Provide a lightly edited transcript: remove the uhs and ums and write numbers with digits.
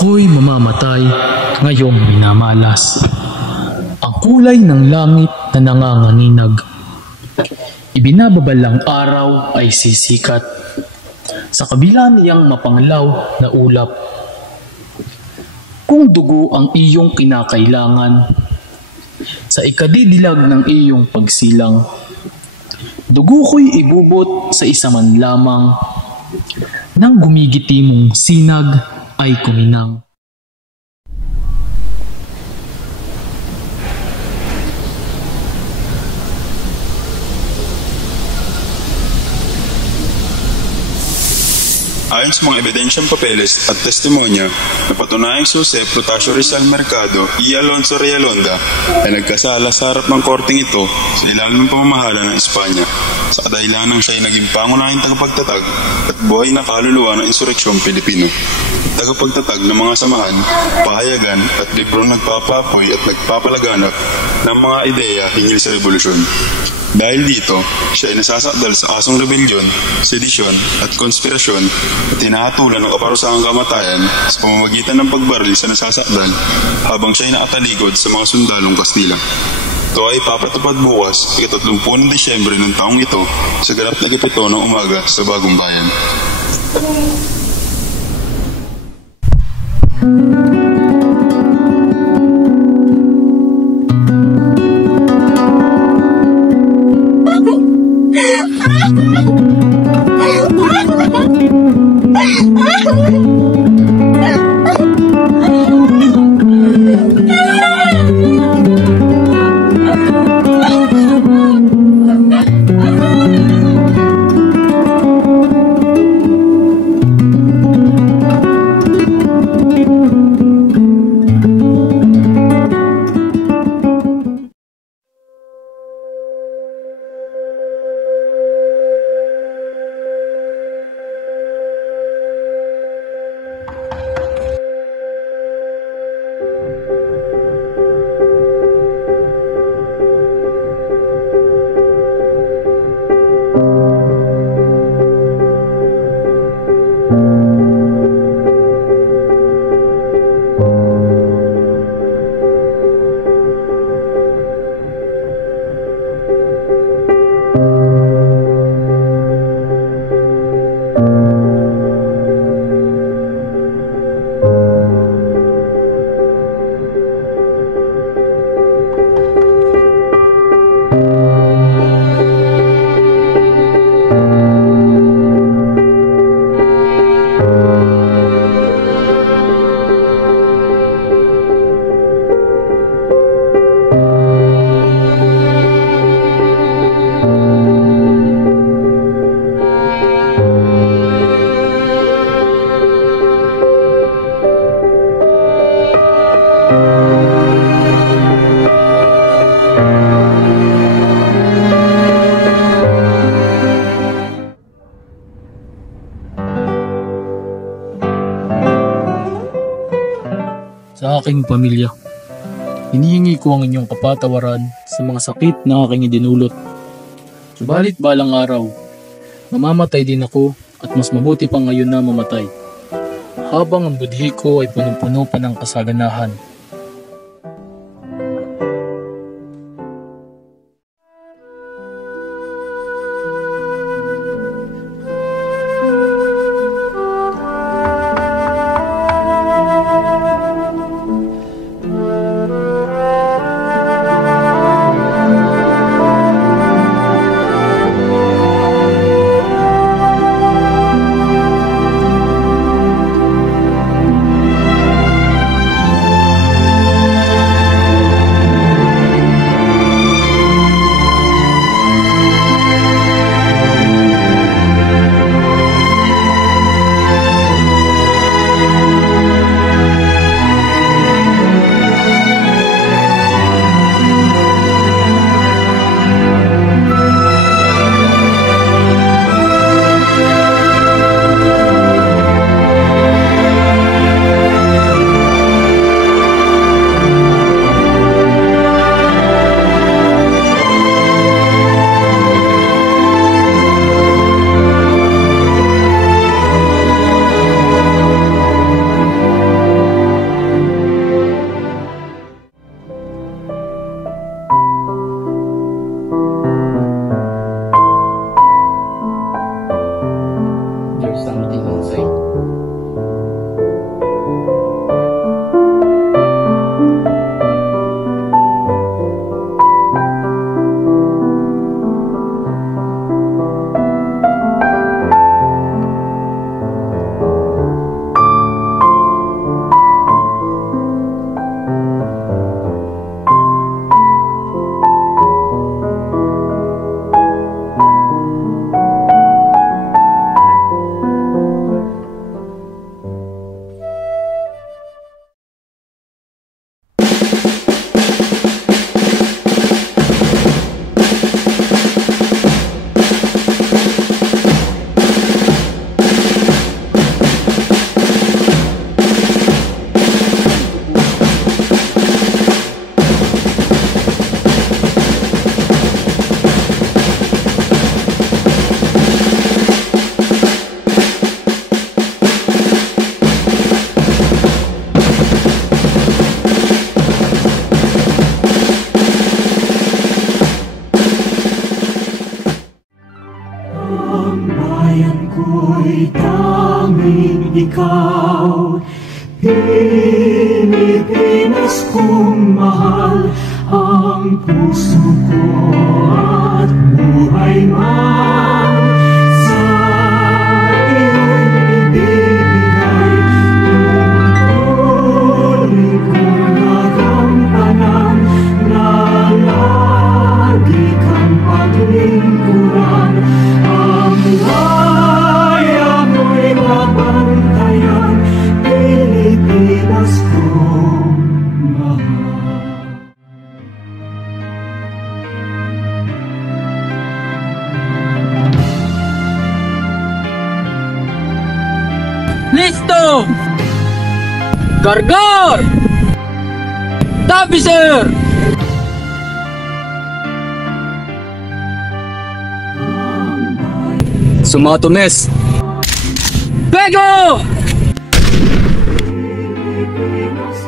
Ako'y mamamatay ngayong minamalas. Ang kulay ng langit na nanganganinag. Ibinababalang araw ay sisikat. Sa kabila niyang mapanglaw na ulap. Kung dugo ang iyong kinakailangan, sa ikadidilag ng iyong pagsilang, dugo ko'y ibubot sa isa man lamang, nang gumigiti mong sinag ay kuminang. Ayon sa mga ebidensyang papeles at testimonya, napatunayang Jose Protasio Rizal Mercado y Alonso Realonda ay nagkasala sa harap ng korteng ito sa ilalim ng pamamahala ng Espanya sa kadahilanang siya ay naging pangunahing tagapagtatag at buhay na kaluluwa ng insureksyong Pilipino. Tagapagtatag ng mga samahan, pahayagan at librong nagpapapoy at nagpapalaganap ng mga ideya hinggil sa revolusyon. Dahil dito, siya ay nasasakdal sa kasong rebelyon, sedisyon at konspirasyon at hinahatulan ng kaparusahang kamatayan sa pamamagitan ng pagbaril sa nasasakdal habang siya ay nakataligod sa mga sundalong Kastila. Ito ay papatupad bukas, 30 ng Disyembre ng taong ito sa ganap na 7 ng umaga sa Bagong Bayan. Sa aking pamilya, hinihingi ko ang inyong kapatawaran sa mga sakit na aking idinulot. Subalit balang araw, mamamatay din ako at mas mabuti pa ngayon na mamatay, habang ang budhi ko ay punong-puno pa ng kasaganahan. tanging ikaw. Pilipinas kong mahal, ang puso ko at buhay man sa iyo'y ibibigay. Tungkulin kong nagampanan na lagi kang paglingkuran. Ang laya mo'y mabantayan, Pilipinas kong mahal. Listo! Kargar! Tapiser! Sumatones! Pego! Pilipinas